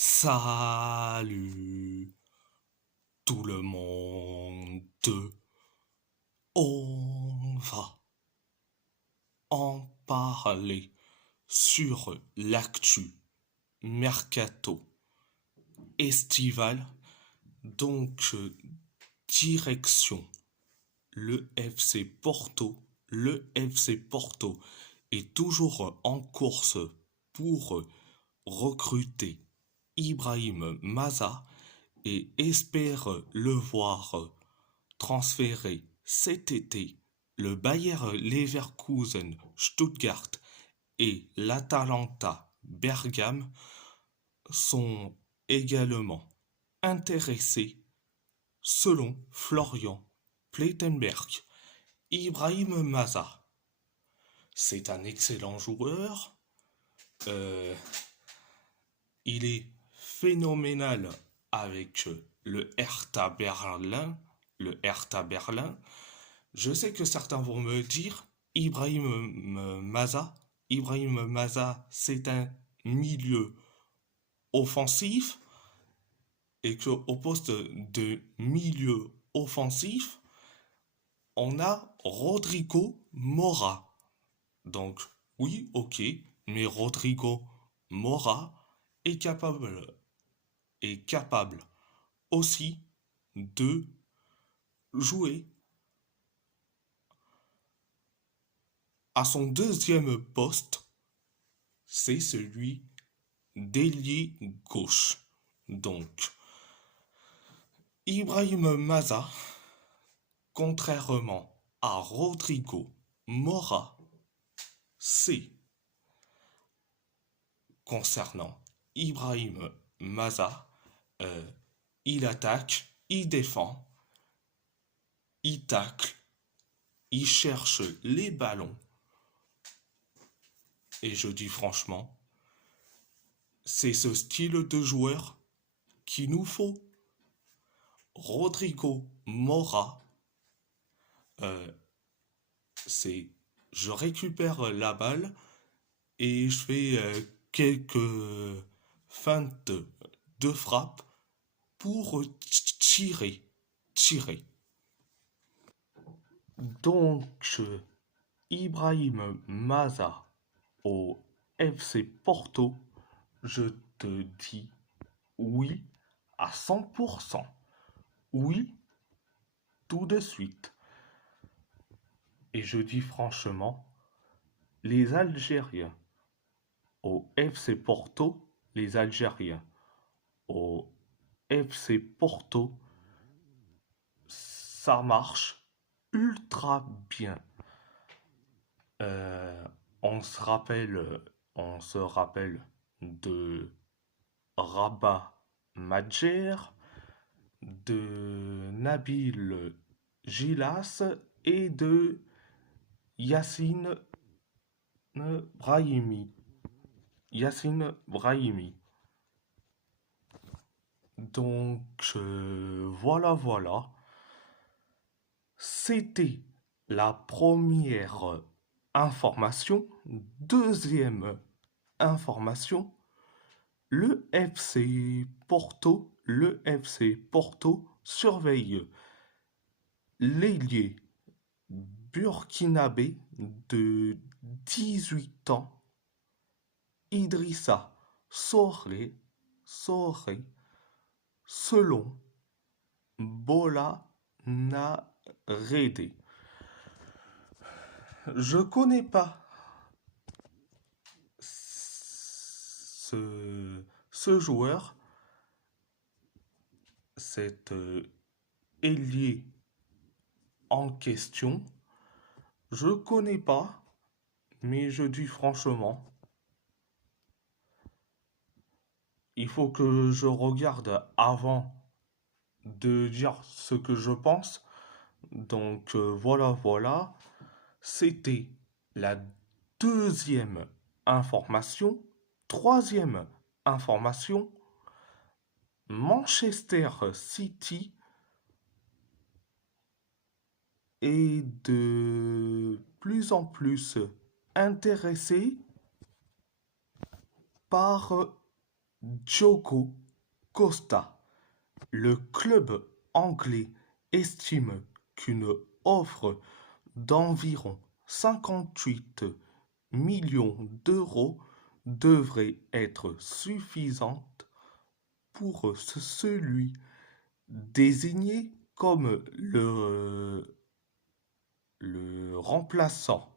Salut tout le monde. On va en parler sur l'actu mercato estival. Donc, direction le FC Porto. Le FC Porto est toujours en course pour recruter Ibrahim Maza et espère le voir transféré cet été. Le Bayer Leverkusen Stuttgart et l'Atalanta Bergame sont également intéressés selon Florian Plettenberg. Ibrahim Maza, c'est un excellent joueur. Euh, il est phénoménal avec le Hertha Berlin. Le Hertha Berlin. Je sais que certains vont me dire Ibrahim Maza, c'est un milieu offensif et qu'au poste de milieu offensif, on a Rodrigo Mora. Donc, oui, ok, mais Rodrigo Mora est capable aussi de jouer à son deuxième poste, c'est celui d'ailier gauche. Donc, Ibrahim Maza, contrairement à Rodrigo Mora, c'est concernant Ibrahim Maza, euh, il attaque, il défend, il tacle, il cherche les ballons. Et je dis franchement, c'est ce style de joueur qu'il nous faut. Rodrigo Mora, euh, c'est je récupère la balle et je fais quelques feintes de frappe pour tirer. Donc, Ibrahim Maza au FC Porto, je te dis oui à 100%. Oui, tout de suite. Et je dis franchement, les Algériens au FC Porto, les Algériens au FC Porto, ça marche ultra bien. Euh, on se rappelle, on se rappelle de Rabat Madjer, de Nabil Gilas et de Yassine Brahimi. Yassine Brahimi. Donc voilà. C'était la première information. Deuxième information, le FC Porto surveille l'ailier burkinabé de 18 ans, Idrissa Soré, selon Bola Narede. Je connais pas ce joueur, cet ailier en question. Je connais pas, mais je dis franchement, il faut que je regarde avant de dire ce que je pense. Donc voilà. C'était la deuxième information. Troisième information, Manchester City est de plus en plus intéressé par Diogo Costa. Le club anglais estime qu'une offre d'environ 58 millions d'euros devrait être suffisante pour celui désigné comme le remplaçant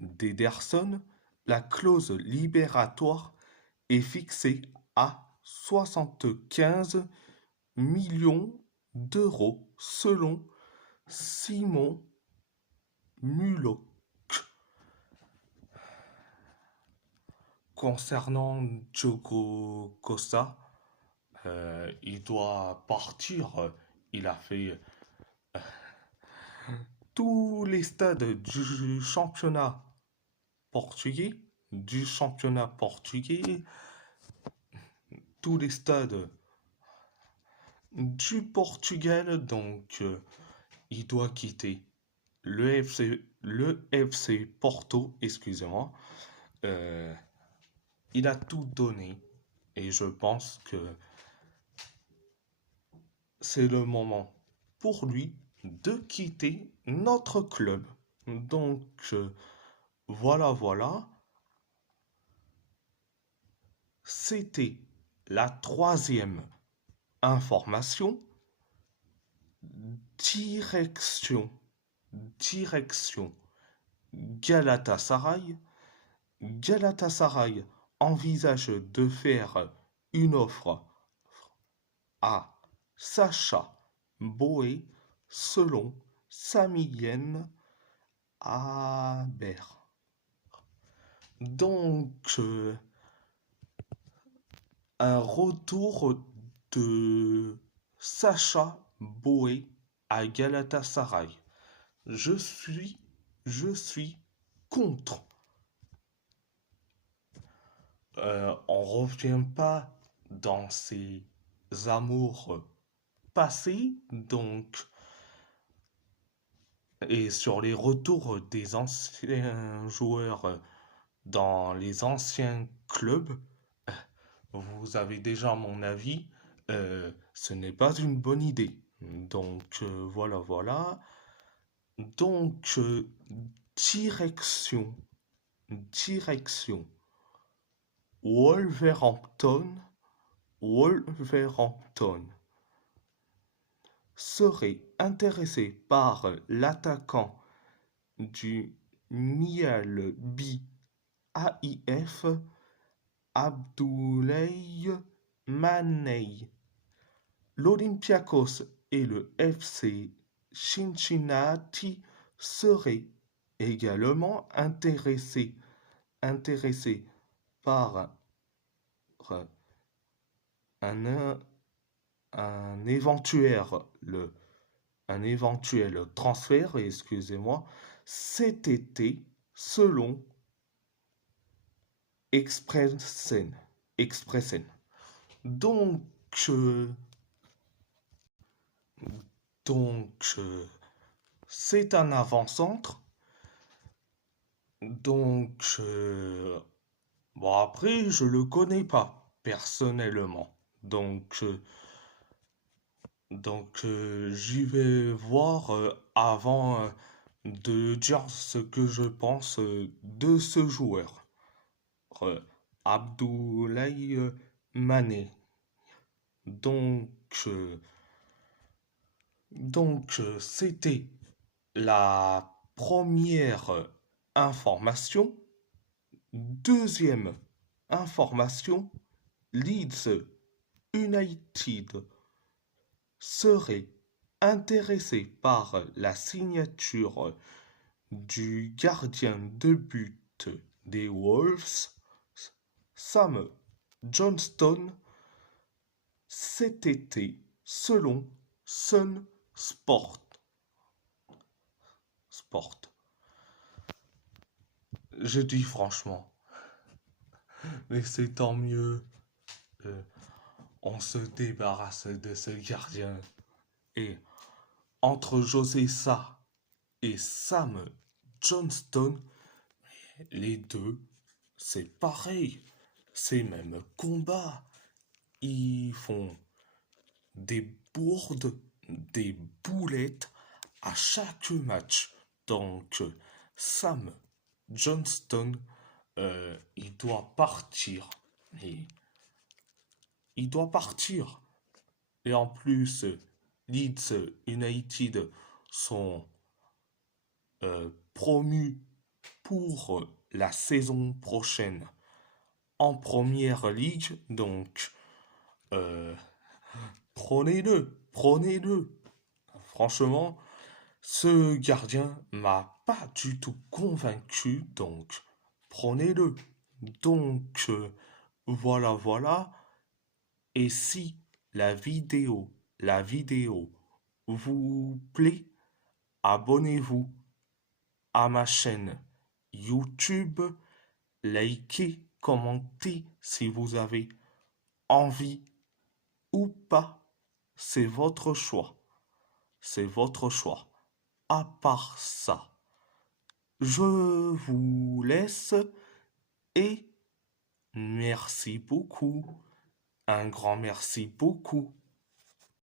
d'Ederson. La clause libératoire est fixée à 75 millions d'euros selon Simon Mulot. Concernant Diogo Costa, il doit partir. Il a fait tous les stades du championnat portugais, tous les stades du Portugal, donc il doit quitter le FC Porto, excusez-moi. Euh, il a tout donné et je pense que c'est le moment pour lui de quitter notre club. Donc voilà. C'était la troisième information. Direction Galatasaray. Galatasaray envisage de faire une offre à Sacha Boey selon Samien Aber. Donc, un retour de Sacha Boey à Galatasaray. Je suis contre. On revient pas dans ses amours passés, donc, et sur les retours des anciens joueurs dans les anciens clubs. Vous avez déjà mon avis. Ce n'est pas une bonne idée. Donc voilà. Donc direction Wolverhampton serait intéressé par l'attaquant du Mialbi AIF Abdoulaye Manei. L'Olympiakos et le FC Cincinnati seraient également intéressés par un, un éventuel, un éventuel transfert, excusez-moi, cet été, selon Expressen. Donc, c'est un avant-centre. Donc, bon, après, je le connais pas personnellement. Donc, j'y vais voir avant de dire ce que je pense de ce joueur. Euh, Abdoulaye Mané. Donc, c'était la première information. Deuxième information, Leeds United serait intéressé par la signature du gardien de but des Wolves, Sam Johnston, cet été, selon Sun Sport. Je dis franchement, mais c'est tant mieux. On se débarrasse de ce gardien. Et entre José Sa et Sam Johnston, les deux, c'est pareil. C'est même combat. ils font des bourdes, des boulettes à chaque match. Donc, Sam Johnston, il doit partir. Et il doit partir. Et en plus, Leeds United sont promus pour la saison prochaine en première ligue. Donc, euh, prenez-le, prenez-le. Franchement, ce gardien m'a pas du tout convaincu, donc prenez-le. Donc, voilà, voilà. Et si la vidéo vous plaît, abonnez-vous à ma chaîne YouTube, likez, commentez si vous avez envie ou pas. C'est votre choix. C'est votre choix. À part ça, je vous laisse et merci beaucoup. Un grand merci beaucoup.